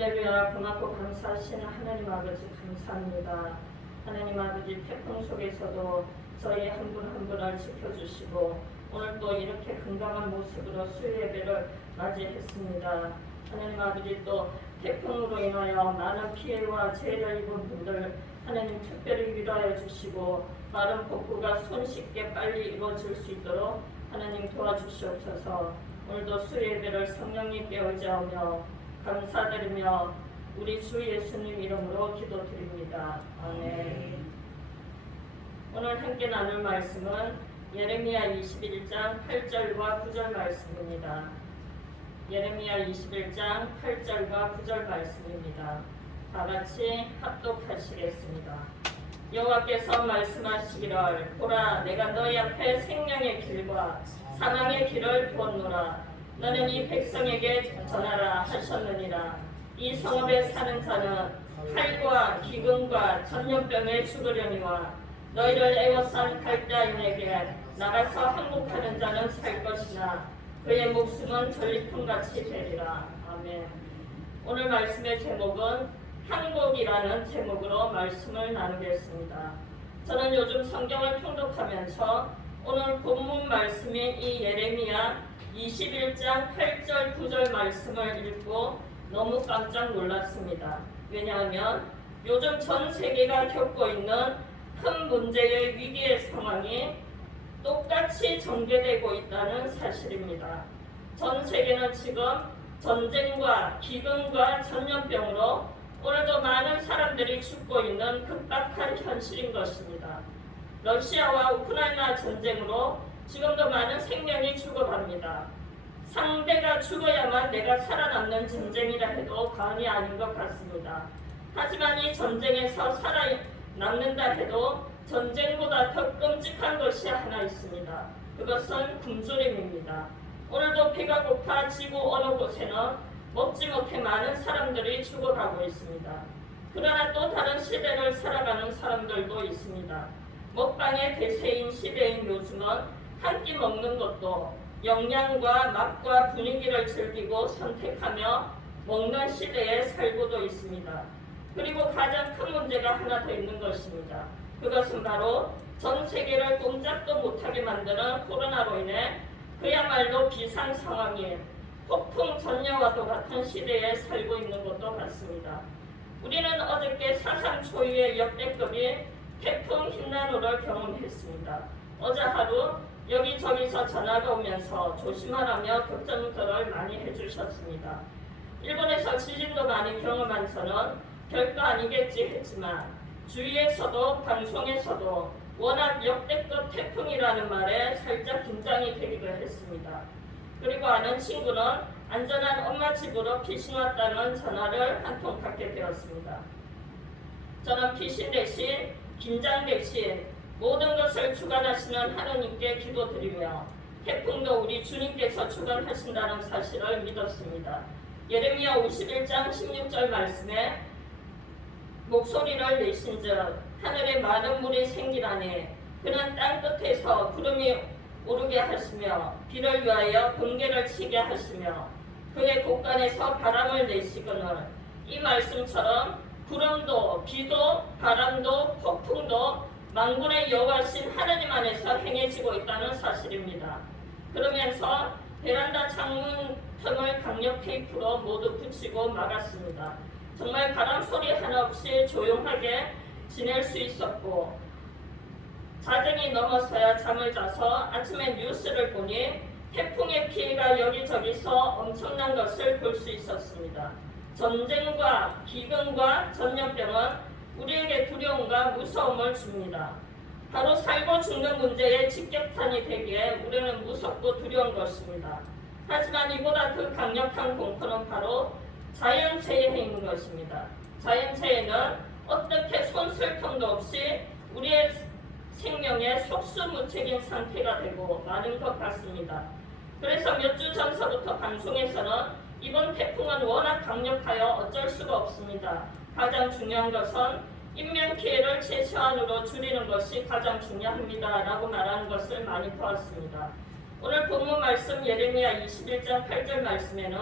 할렐루야. 고맙고 감사하신 하나님 아버지 감사합니다. 하나님 아버지 태풍 속에서도 저희 한 분 한 분을 지켜주시고 오늘 또 이렇게 건강한 모습으로 수요 예배를 맞이했습니다. 하나님 아버지 또 태풍으로 인하여 많은 피해와 재해를 입은 분들 하나님 특별히 위로하여 주시고 빠른 복구가 손쉽게 빨리 이루어질 수 있도록 하나님 도와주시옵소서. 오늘도 수요 예배를 성령님께 의지하며 감사드리며 우리 주 예수님 이름으로 기도드립니다. 아멘. 오늘 함께 나눌 말씀은 예레미야 21장 8절과 9절 말씀입니다. 예레미야 21장 8절과 9절 말씀입니다. 다같이 합독하시겠습니다. 여호와께서 말씀하시기를 보라 내가 너희 앞에 생명의 길과 사망의 길을 두었노라. 너는 이 백성에게 전하라 하셨느니라. 이 성읍에 사는 자는 칼과 기근과 전염병에 죽으려니와 너희를 애워싼 갈대아인에게 나가서 항복하는 자는 살 것이나 그의 목숨은 전리품같이 되리라. 아멘. 오늘 말씀의 제목은 항복이라는 제목으로 말씀을 나누겠습니다. 저는 요즘 성경을 통독하면서 오늘 본문 말씀인 이 예레미야 21장 8절 9절 말씀을 읽고 너무 깜짝 놀랐습니다. 왜냐하면 요즘 전 세계가 겪고 있는 큰 문제의 위기의 상황이 똑같이 전개되고 있다는 사실입니다. 전 세계는 지금 전쟁과 기근과 전염병으로 오늘도 많은 사람들이 죽고 있는 급박한 현실인 것입니다. 러시아와 우크라이나 전쟁으로 지금도 많은 생명이 죽어갑니다. 상대가 죽어야만 내가 살아남는 전쟁이라 해도 과언이 아닌 것 같습니다. 하지만 이 전쟁에서 살아남는다 해도 전쟁보다 더 끔찍한 것이 하나 있습니다. 그것은 굶주림입니다. 오늘도 배가 고파 지구 어느 곳에는 먹지 못해 많은 사람들이 죽어가고 있습니다. 그러나 또 다른 시대를 살아가는 사람들도 있습니다. 먹방의 대세인 시대인 요즘은 한 끼 먹는 것도 영양과 맛과 분위기를 즐기고 선택하며 먹는 시대에 살고도 있습니다. 그리고 가장 큰 문제가 하나 더 있는 것입니다. 그것은 바로 전 세계를 꼼짝도 못하게 만드는 코로나로 인해 그야말로 비상 상황인 폭풍 전야와도 같은 시대에 살고 있는 것도 같습니다. 우리는 어저께 사상 초유의 역대급인 태풍 흰난로를 경험했습니다. 어제 하루 여기저기서 전화가 오면서 조심하라며 걱정들을 많이 해주셨습니다. 일본에서 지진도 많이 경험한 저는 별거 아니겠지 했지만 주위에서도 방송에서도 워낙 역대급 태풍이라는 말에 살짝 긴장이 되기도 했습니다. 그리고 아는 친구는 안전한 엄마 집으로 피신 왔다는 전화를 한 통 받게 되었습니다. 저는 피신 대신 긴장 대신 모든 것을 주관하시는 하느님께 기도드리며 태풍도 우리 주님께서 주관하신다는 사실을 믿었습니다. 예레미야 51장 16절 말씀에 목소리를 내신즉 하늘에 많은 물이 생기라니 그는 땅 끝에서 구름이 오르게 하시며 비를 위하여 번개를 치게 하시며 그의 곳간에서 바람을 내시거늘. 이 말씀처럼 구름도 비도 바람도 폭풍도 만군의 여호와신 하나님 안에서 행해지고 있다는 사실입니다. 그러면서 베란다 창문 틈을 강력 테이프로 모두 붙이고 막았습니다. 정말 바람 소리 하나 없이 조용하게 지낼 수 있었고 자정이 넘어서야 잠을 자서 아침에 뉴스를 보니 태풍의 피해가 여기저기서 엄청난 것을 볼 수 있었습니다. 전쟁과 기근과 전염병은 우리에게 두려움과 무서움을 줍니다. 바로 살고 죽는 문제에 직격탄이 되기에 우리는 무섭고 두려운 것입니다. 하지만 이보다 더 강력한 공포는 바로 자연재해인 것입니다. 자연재해는 어떻게 손쓸 틈도 없이 우리의 생명에 속수무책인 상태가 되고 많은 것 같습니다. 그래서 몇 주 전서부터 방송에서는 이번 태풍은 워낙 강력하여 어쩔 수가 없습니다. 가장 중요한 것은 인명피해를 최소한으로 줄이는 것이 가장 중요합니다. 라고 말하는 것을 많이 보았습니다. 오늘 본문 말씀 예레미야 21장 8절 말씀에는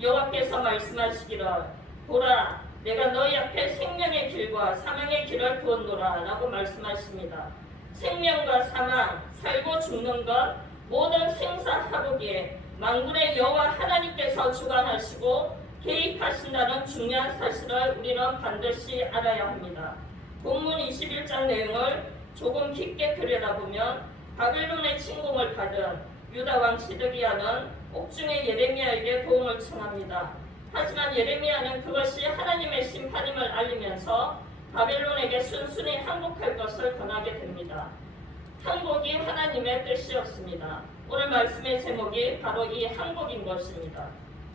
여호와께서 말씀하시기를 보라, 내가 너희 앞에 생명의 길과 사망의 길을 두었노라 라고 말씀하십니다. 생명과 사망, 살고 죽는 것, 모든 생사화복에 만군의 여호와 하나님께서 주관하시고 개입하신다는 중요한 사실을 우리는 반드시 알아야 합니다. 본문 21장 내용을 조금 깊게 들여다보면 바벨론의 침공을 받은 유다 왕 시드기야는 옥중의 예레미야에게 도움을 청합니다. 하지만 예레미야는 그것이 하나님의 심판임을 알리면서 바벨론에게 순순히 항복할 것을 권하게 됩니다. 항복이 하나님의 뜻이었습니다. 오늘 말씀의 제목이 바로 이 항복인 것입니다.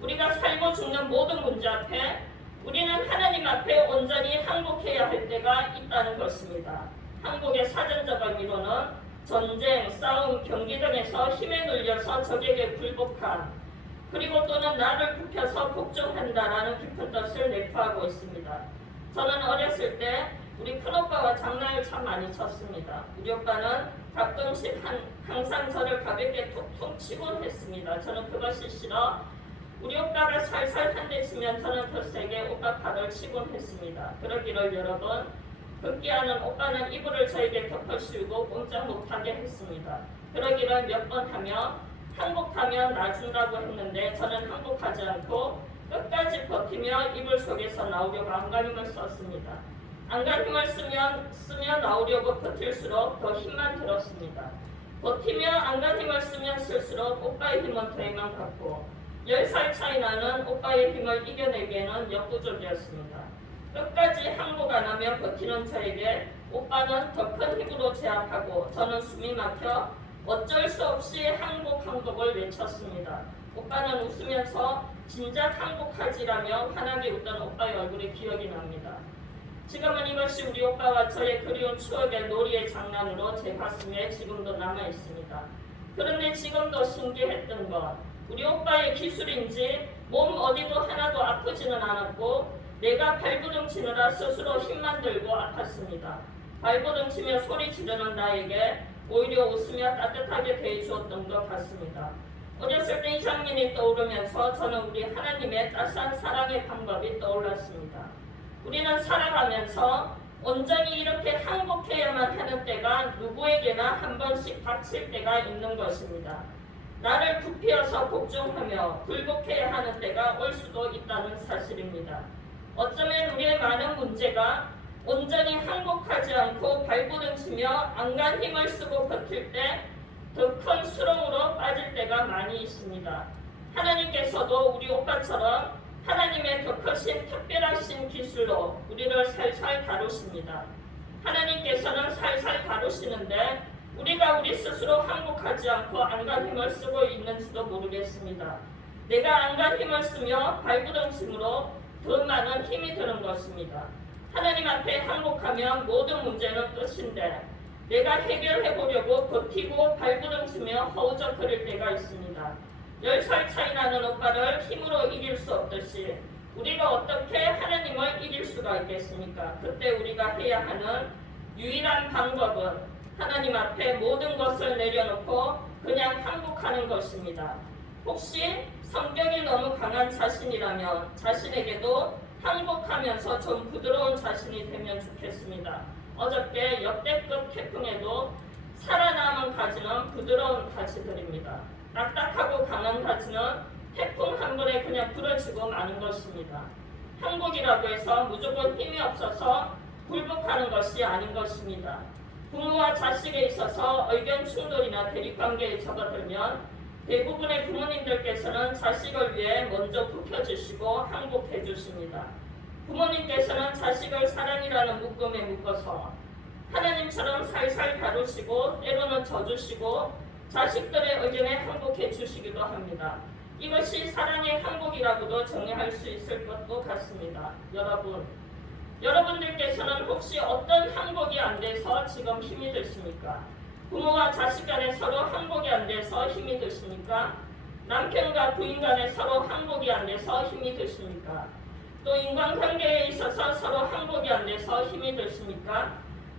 우리가 살고 죽는 모든 문제 앞에 우리는 하나님 앞에 온전히 항복해야 할 때가 있다는 것입니다. 항복의 사전적 의미로는 전쟁, 싸움, 경기 등에서 힘에 눌려서 적에게 굴복함, 그리고 또는 나를 굽혀서 복종한다라는 깊은 뜻을 내포하고 있습니다. 저는 어렸을 때 우리 큰오빠와 장난을 참 많이 쳤습니다. 우리 오빠는 가끔씩 항상 저를 가볍게 툭툭 치곤 했습니다. 저는 그것이 싫어 우리 오빠가 살살 한 대 치면 저는 더 세게 오빠 팔을 치곤 했습니다. 그러기를 여러 번 급기야는 오빠는 이불을 저에게 덮어씌우고 꼼짝 못하게 했습니다. 그러기를 몇 번 하며 항복하면 놔준다고 했는데 저는 항복하지 않고 끝까지 버티며 이불 속에서 나오려고 안간힘을 썼습니다. 안간힘을 쓰며 나오려고 버틸수록 더 힘만 들었습니다. 버티며 안간힘을 쓰면 쓸수록 오빠의 힘은 더해만 갔고 10살 차이 나는 오빠의 힘을 이겨내기에는 역부족이었습니다. 끝까지 항복 안 하며 버티는 저에게 오빠는 더 큰 힘으로 제압하고 저는 숨이 막혀 어쩔 수 없이 항복을 외쳤습니다. 오빠는 웃으면서 진작 항복하지라며 환하게 웃던 오빠의 얼굴이 기억이 납니다. 지금은 이것이 우리 오빠와 저의 그리운 추억의 놀이의 장난으로 제 가슴에 지금도 남아있습니다. 그런데 지금도 신기했던 것, 우리 오빠의 기술인지 몸 어디도 하나도 아프지는 않았고 내가 발버둥 치느라 스스로 힘만 들고 아팠습니다. 발버둥 치며 소리 지르는 나에게 오히려 웃으며 따뜻하게 대해주었던 것 같습니다. 어렸을 때 이 장면이 떠오르면서 저는 우리 하나님의 따스한 사랑의 방법이 떠올랐습니다. 우리는 살아가면서 온전히 이렇게 항복해야만 하는 때가 누구에게나 한 번씩 닥칠 때가 있는 것입니다. 나를 굽히어서 복종하며 굴복해야 하는 때가 올 수도 있다는 사실입니다. 어쩌면 우리의 많은 문제가 온전히 항복하지 않고 발버둥 치며 안간 힘을 쓰고 버틸 때 더 큰 수렁으로 빠질 때가 많이 있습니다. 하나님께서도 우리 오빠처럼 하나님의 더 크신 특별하신 기술로 우리를 살살 다루십니다. 하나님께서는 살살 다루시는데 우리가 우리 스스로 항복하지 않고 안간 힘을 쓰고 있는지도 모르겠습니다. 내가 안간 힘을 쓰며 발부둥침으로 더 많은 힘이 드는 것입니다. 하나님 앞에 항복하면 모든 문제는 끝인데 내가 해결해 보려고 버티고 발부둥치며 허우적거릴 때가 있습니다. 10살 차이 나는 오빠를 힘으로 이길 수 없듯이 우리가 어떻게 하나님을 이길 수가 있겠습니까? 그때 우리가 해야 하는 유일한 방법은 하나님 앞에 모든 것을 내려놓고 그냥 항복하는 것입니다. 혹시 성격이 너무 강한 자신이라면 자신에게도 항복하면서 좀 부드러운 자신이 되면 좋겠습니다. 어저께 역대급 태풍에도 살아남은 가지는 부드러운 가지들입니다. 딱딱하고 강한 가지는 태풍 한 번에 그냥 부러지고 마는 것입니다. 항복이라고 해서 무조건 힘이 없어서 굴복하는 것이 아닌 것입니다. 부모와 자식에 있어서 의견 충돌이나 대립관계에 접어들면 대부분의 부모님들께서는 자식을 위해 먼저 굽혀주시고 항복해 주십니다. 부모님께서는 자식을 사랑이라는 묶음에 묶어서 하나님처럼 살살 다루시고 때로는 져주시고 자식들의 의견에 항복해 주시기도 합니다. 이것이 사랑의 항복이라고도 정의할 수 있을 것도 같습니다. 여러분들께서는 혹시 어떤 항복이 안 돼서 지금 힘이 드십니까? 부모와 자식 간에 서로 항복이 안 돼서 힘이 드십니까? 남편과 부인 간에 서로 항복이 안 돼서 힘이 드십니까? 또 인간관계에 있어서 서로 항복이 안 돼서 힘이 드십니까?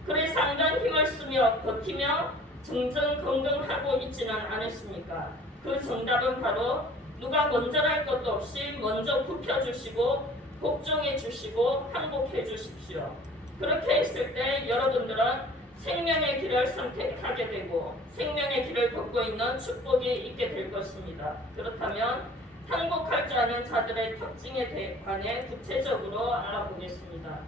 그래서 안간 힘을 쓰며 버티며 정정건강하고 있지는 않으십니까? 그 정답은 바로 누가 먼저랄 것도 없이 먼저 굽혀주시고 복종해 주시고 항복해 주십시오. 그렇게 했을 때 여러분들은 생명의 길을 선택하게 되고 생명의 길을 걷고 있는 축복이 있게 될 것입니다. 그렇다면 항복할 줄 아는 자들의 특징에 관해 구체적으로 알아보겠습니다.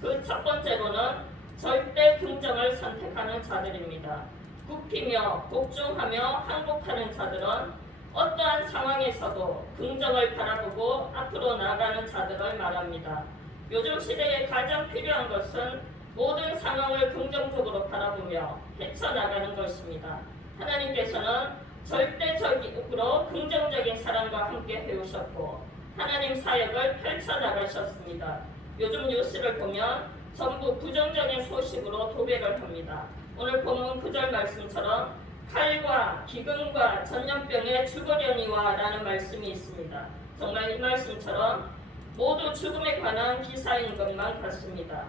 그 첫 번째로는 절대 긍정을 선택하는 자들입니다. 굽히며 복종하며 항복하는 자들은 어떠한 상황에서도 긍정을 바라보고 앞으로 나아가는 자들을 말합니다. 요즘 시대에 가장 필요한 것은 모든 상황을 긍정적으로 바라보며 헤쳐나가는 것입니다. 하나님께서는 절대적으로 긍정적인 사랑과 함께 해오셨고 하나님 사역을 펼쳐나가셨습니다. 요즘 뉴스를 보면 전부 부정적인 소식으로 도배를 합니다. 오늘 본문 9절 말씀처럼 칼과 기근과 전염병에 죽으려니와 라는 말씀이 있습니다. 정말 이 말씀처럼 모두 죽음에 관한 기사인 것만 같습니다.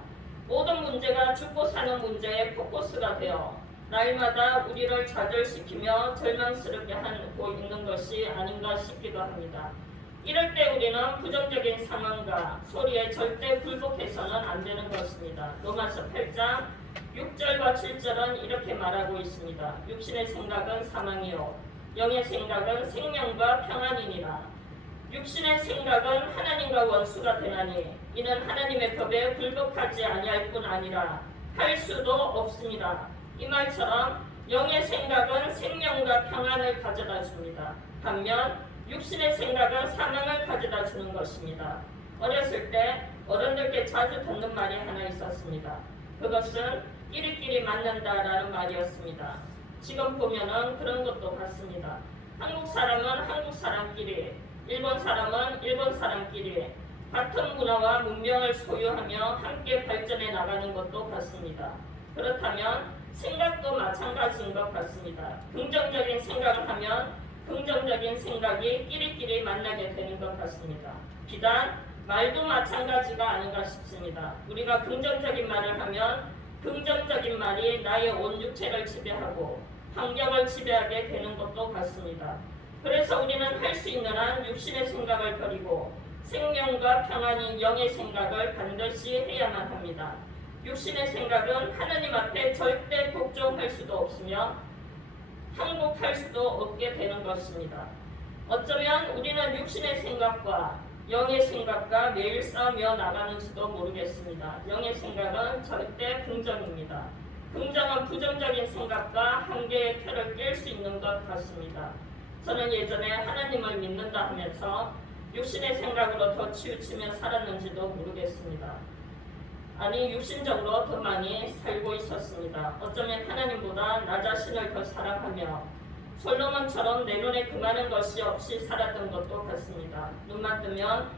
모든 문제가 죽고 사는 문제에 포커스가 되어 날마다 우리를 좌절시키며 절망스럽게 하고 있는 것이 아닌가 싶기도 합니다. 이럴 때 우리는 부정적인 상황과 소리에 절대 굴복해서는 안 되는 것입니다. 로마서 8장 6절과 7절은 이렇게 말하고 있습니다. 육신의 생각은 사망이요 영의 생각은 생명과 평안이니라. 육신의 생각은 하나님과 원수가 되나니 이는 하나님의 법에 굴복하지 아니할 뿐 아니라 할 수도 없습니다. 이 말처럼 영의 생각은 생명과 평안을 가져다 줍니다. 반면 육신의 생각은 사망을 가져다 주는 것입니다. 어렸을 때 어른들께 자주 듣는 말이 하나 있었습니다. 그것은 끼리끼리 맞는다라는 말이었습니다. 지금 보면은 그런 것도 같습니다. 한국 사람은 한국 사람끼리, 일본 사람은 일본 사람끼리 같은 문화와 문명을 소유하며 함께 발전해 나가는 것도 같습니다. 그렇다면 생각도 마찬가지인 것 같습니다. 긍정적인 생각을 하면 긍정적인 생각이 끼리끼리 만나게 되는 것 같습니다. 비단 말도 마찬가지가 아닌가 싶습니다. 우리가 긍정적인 말을 하면 긍정적인 말이 나의 온 육체를 지배하고 환경을 지배하게 되는 것도 같습니다. 그래서 우리는 할 수 있는 한 육신의 생각을 버리고 생명과 평안인 영의 생각을 반드시 해야만 합니다. 육신의 생각은 하나님 앞에 절대 복종할 수도 없으며 항복할 수도 없게 되는 것입니다. 어쩌면 우리는 육신의 생각과 영의 생각과 매일 싸우며 나가는지도 모르겠습니다. 영의 생각은 절대 긍정입니다. 긍정은 부정적인 생각과 한계의 틀을 깰 수 있는 것 같습니다. 저는 예전에 하나님을 믿는다 하면서 육신의 생각으로 더 치우치며 살았는지도 모르겠습니다. 아니 육신적으로 더 많이 살고 있었습니다. 어쩌면 하나님보다 나 자신을 더 사랑하며 솔로몬처럼 내 눈에 그 많은 것이 없이 살았던 것도 같습니다. 눈만 뜨면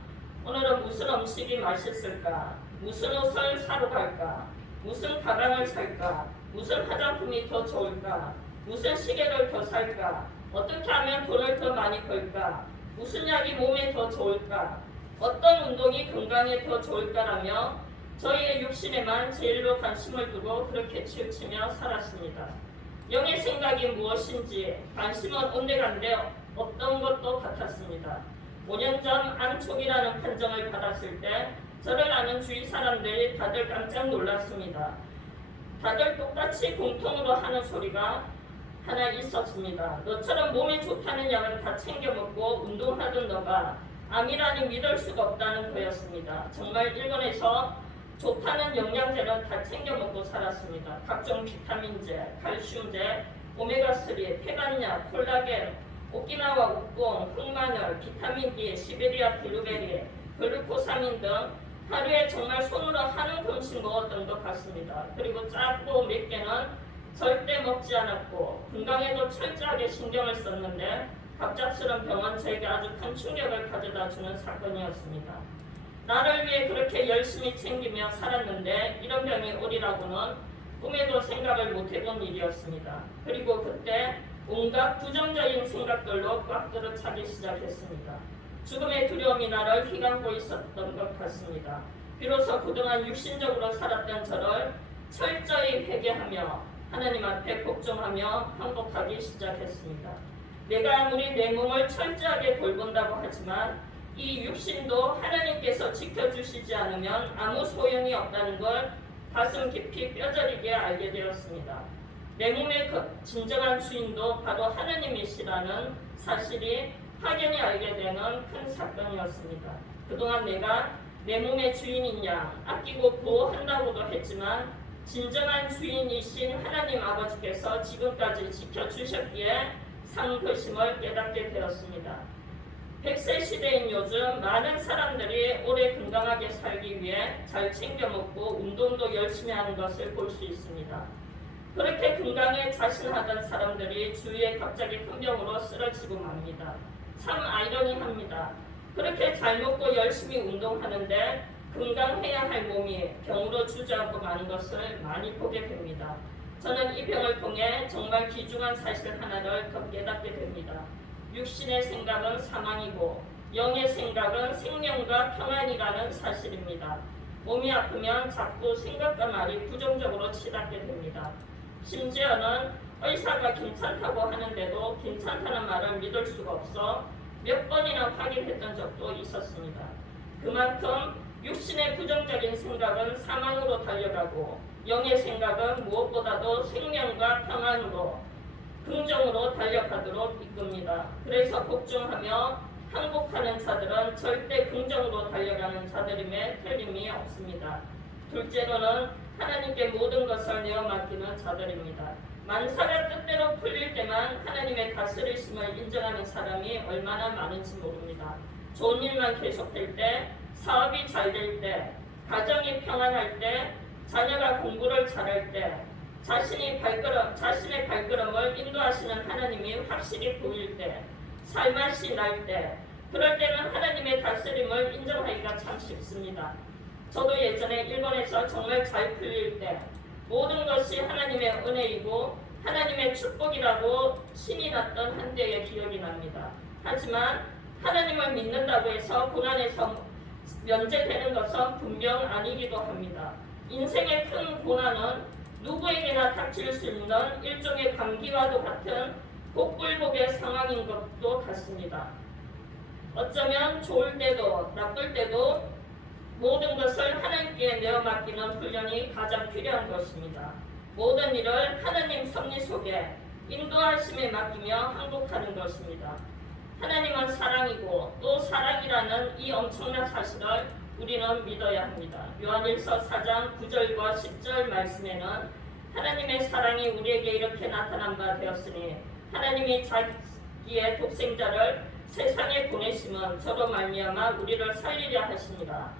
오늘은 무슨 음식이 맛있을까? 무슨 옷을 사러 갈까? 무슨 가방을 살까? 무슨 화장품이 더 좋을까? 무슨 시계를 더 살까? 어떻게 하면 돈을 더 많이 벌까? 무슨 약이 몸에 더 좋을까? 어떤 운동이 건강에 더 좋을까라며 저희의 육신에만 제일로 관심을 두고 그렇게 치우치며 살았습니다. 영의 생각이 무엇인지 관심은 온데간데 없던 것도 같았습니다. 5년 전 암촉이라는 판정을 받았을 때 저를 아는 주위 사람들이 다들 깜짝 놀랐습니다. 다들 똑같이 공통으로 하는 소리가 하나 있었습니다. 너처럼 몸에 좋다는 약은 다 챙겨 먹고 운동하던 너가 암이라니 믿을 수가 없다는 거였습니다. 정말 일본에서 좋다는 영양제는 다 챙겨 먹고 살았습니다. 각종 비타민제, 칼슘제, 오메가3, 폐간약, 콜라겐, 오키나와 우뽕, 흑마늘, 비타민 D, 시베리아 블루베리, 글루코사민 등 하루에 정말 손으로 한 움씩 먹었던 것 같습니다. 그리고 작고 몇 개는 절대 먹지 않았고 건강에도 철저하게 신경을 썼는데 갑작스런 병은 저에게 아주 큰 충격을 가져다 주는 사건이었습니다. 나를 위해 그렇게 열심히 챙기며 살았는데 이런 병이 오리라고는 꿈에도 생각을 못 해본 일이었습니다. 그리고 그때 온갖 부정적인 생각들로 꽉 들어차기 시작했습니다. 죽음의 두려움이 나를 휘감고 있었던 것 같습니다. 비로소 그동안 육신적으로 살았던 저를 철저히 회개하며 하나님 앞에 복종하며 항복하기 시작했습니다. 내가 아무리 내 몸을 철저하게 돌본다고 하지만 이 육신도 하나님께서 지켜주시지 않으면 아무 소용이 없다는 걸 가슴 깊이 뼈저리게 알게 되었습니다. 내 몸의 진정한 주인도 바로 하나님이시라는 사실이 확연히 알게 되는 큰 사건이었습니다. 그동안 내가 내 몸의 주인인 양 아끼고 보호한다고도 했지만 진정한 주인이신 하나님 아버지께서 지금까지 지켜주셨기에 산 것임을 깨닫게 되었습니다. 100세 시대인 요즘 많은 사람들이 오래 건강하게 살기 위해 잘 챙겨 먹고 운동도 열심히 하는 것을 볼 수 있습니다. 그렇게 건강에 자신하던 사람들이 주위에 갑자기 큰 병으로 쓰러지고 맙니다. 참 아이러니합니다. 그렇게 잘 먹고 열심히 운동하는데 건강해야 할 몸이 병으로 주저앉고 마는 것을 많이 보게 됩니다. 저는 이 병을 통해 정말 귀중한 사실 하나를 더 깨닫게 됩니다. 육신의 생각은 사망이고 영의 생각은 생명과 평안이라는 사실입니다. 몸이 아프면 자꾸 생각과 말이 부정적으로 치닫게 됩니다. 심지어는 의사가 괜찮다고 하는데도 괜찮다는 말을 믿을 수가 없어 몇 번이나 확인했던 적도 있었습니다. 그만큼 육신의 부정적인 생각은 사망으로 달려가고 영의 생각은 무엇보다도 생명과 평안으로 긍정으로 달려가도록 이끕니다. 그래서 복종하며 항복하는 자들은 절대 긍정으로 달려가는 자들임에 틀림이 없습니다. 둘째로는 하나님께 모든 것을 내어 맡기는 자들입니다. 만사가 뜻대로 풀릴 때만 하나님의 다스리심을 인정하는 사람이 얼마나 많은지 모릅니다. 좋은 일만 계속될 때, 사업이 잘 될 때, 가정이 평안할 때, 자녀가 공부를 잘할 때, 자신의 발걸음을 인도하시는 하나님이 확실히 보일 때, 살맛이 날 때, 그럴 때는 하나님의 다스림을 인정하기가 참 쉽습니다. 저도 예전에 일본에서 정말 잘 풀릴 때 모든 것이 하나님의 은혜이고 하나님의 축복이라고 신이 났던 한때의 기억이 납니다. 하지만 하나님을 믿는다고 해서 고난에서 면제되는 것은 분명 아니기도 합니다. 인생의 큰 고난은 누구에게나 닥칠 수 있는 일종의 감기와도 같은 복불복의 상황인 것도 같습니다. 어쩌면 좋을 때도 나쁠 때도 모든 것을 하나님께 내어 맡기는 훈련이 가장 필요한 것입니다. 모든 일을 하나님 섭리 속에 인도하심에 맡기며 항복하는 것입니다. 하나님은 사랑이고 또 사랑이라는 이 엄청난 사실을 우리는 믿어야 합니다. 요한일서 4장 9절과 10절 말씀에는 하나님의 사랑이 우리에게 이렇게 나타난 바 되었으니 하나님이 자기의 독생자를 세상에 보내심은 저로 말미암아 우리를 살리려 하시니라.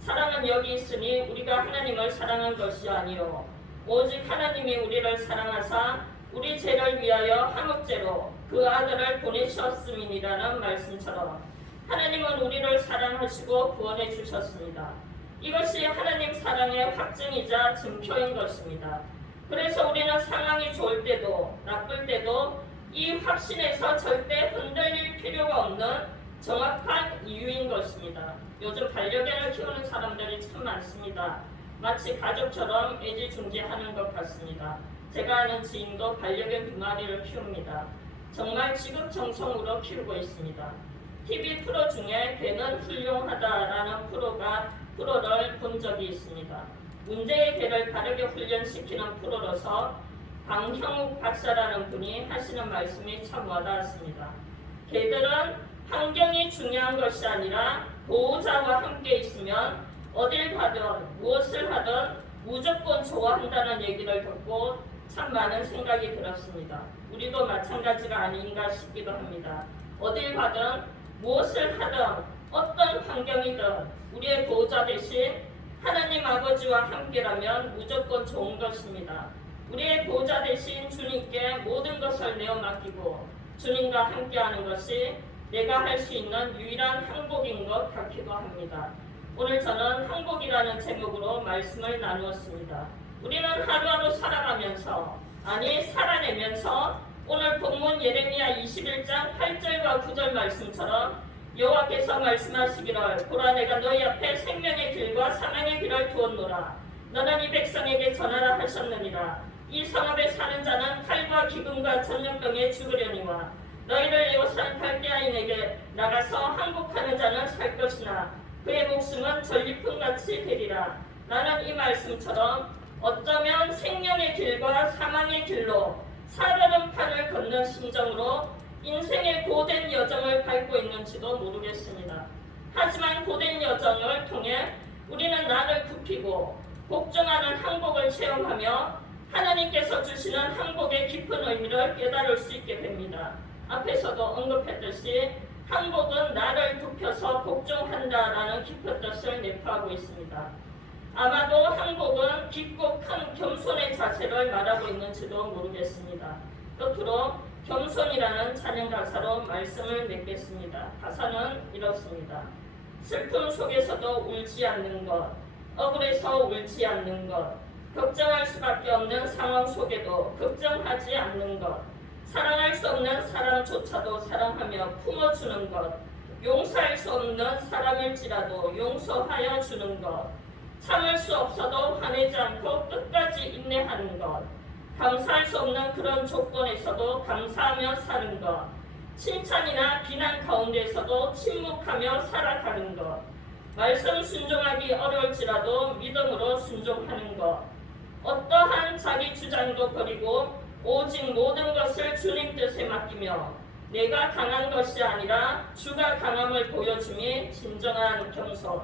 사랑은 여기 있으니 우리가 하나님을 사랑한 것이 아니요 오직 하나님이 우리를 사랑하사 우리 죄를 위하여 한옥죄로 그 아들을 보내셨음이니라는 말씀처럼 하나님은 우리를 사랑하시고 구원해 주셨습니다. 이것이 하나님 사랑의 확증이자 증표인 것입니다. 그래서 우리는 상황이 좋을 때도 나쁠 때도 이 확신에서 절대 흔들릴 필요가 없는 정확한 이유인 것입니다. 요즘 반려견을 키우는 사람들이 참 많습니다. 마치 가족처럼 애지중지하는 것 같습니다. 제가 아는 지인도 반려견 2마리를 키웁니다. 정말 지극정성으로 키우고 있습니다. TV 프로 중에 개는 훌륭하다라는 프로를 본 적이 있습니다. 문제의 개를 바르게 훈련시키는 프로로서 강형욱 박사라는 분이 하시는 말씀이 참 와닿았습니다. 개들은 환경이 중요한 것이 아니라 보호자와 함께 있으면 어딜 가든 무엇을 하든 무조건 좋아한다는 얘기를 듣고 참 많은 생각이 들었습니다. 우리도 마찬가지가 아닌가 싶기도 합니다. 어딜 가든 무엇을 하든 어떤 환경이든 우리의 보호자 대신 하나님 아버지와 함께라면 무조건 좋은 것입니다. 우리의 보호자 대신 주님께 모든 것을 내어 맡기고 주님과 함께하는 것이 내가 할 수 있는 유일한 항복인 것 같기도 합니다. 오늘 저는 항복이라는 제목으로 말씀을 나누었습니다. 우리는 하루하루 살아가면서 살아내면서 오늘 본문 예레미야 21장 8절과 9절 말씀처럼 여호와께서 말씀하시기를 보라 내가 너희 앞에 생명의 길과 사망의 길을 두었노라. 너는 이 백성에게 전하라 하셨느니라. 이 성읍에 사는 자는 칼과 기근과 전염병에 죽으려니와 너희를 요산 갈대아인에게 나가서 항복하는 자는 살 것이나 그의 목숨은 전리품같이 되리라. 나는 이 말씀처럼 어쩌면 생명의 길과 사망의 길로 살얼음판을 걷는 심정으로 인생의 고된 여정을 밟고 있는지도 모르겠습니다. 하지만 고된 여정을 통해 우리는 나를 굽히고 복종하는 항복을 체험하며 하나님께서 주시는 항복의 깊은 의미를 깨달을 수 있게 됩니다. 앞에서도 언급했듯이 항복은 나를 굽혀서 복종한다라는 깊은 뜻을 내포하고 있습니다. 아마도 항복은 깊고 큰 겸손의 자세를 말하고 있는지도 모르겠습니다. 끝으로 겸손이라는 찬양 가사로 말씀을 맺겠습니다. 가사는 이렇습니다. 슬픔 속에서도 울지 않는 것, 억울해서 울지 않는 것, 걱정할 수밖에 없는 상황 속에도 걱정하지 않는 것, 사랑할 수 없는 사람조차도 사랑하며 품어주는 것, 용서할 수 없는 사람일지라도 용서하여 주는 것, 참을 수 없어도 화내지 않고 끝까지 인내하는 것, 감사할 수 없는 그런 조건에서도 감사하며 사는 것, 칭찬이나 비난 가운데서도 침묵하며 살아가는 것, 말씀 순종하기 어려울지라도 믿음으로 순종하는 것, 어떠한 자기 주장도 버리고 오직 모든 것을 주님 뜻에 맡기며 내가 강한 것이 아니라 주가 강함을 보여줌이 진정한 겸손.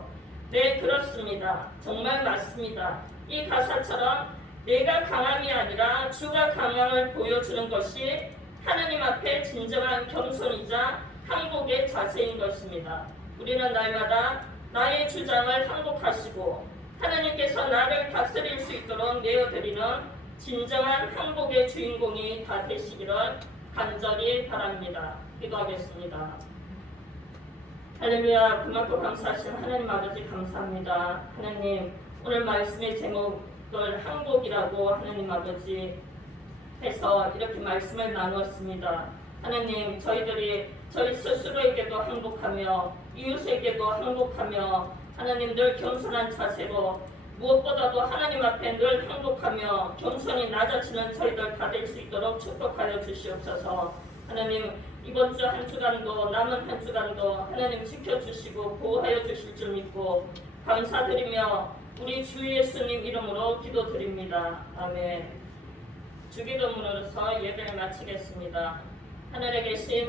네, 그렇습니다. 정말 맞습니다. 이 가사처럼 내가 강함이 아니라 주가 강함을 보여주는 것이 하나님 앞에 진정한 겸손이자 항복의 자세인 것입니다. 우리는 날마다 나의 주장을 항복하시고 하나님께서 나를 다스릴 수 있도록 내어드리는 진정한 항복의 주인공이 다 되시기를 간절히 바랍니다. 기도하겠습니다. 할렐루야. 고맙고 감사하신 하나님 아버지 감사합니다. 하나님 오늘 말씀의 제목을 항복이라고 하나님 아버지 해서 이렇게 말씀을 나누었습니다. 하나님 저희들이 저희 스스로에게도 항복하며 이웃에게도 항복하며 하나님 늘 겸손한 자세로 무엇보다도 하나님 앞에 늘 항복하며 겸손히 낮아지는 저희들 다 될 수 있도록 축복하여 주시옵소서. 하나님 이번 주 한 주간도 남은 한 주간도 하나님 지켜주시고 보호하여 주실 줄 믿고 감사드리며 우리 주 예수님 이름으로 기도드립니다. 아멘. 주기도문으로서 예배를 마치겠습니다. 하늘에 계신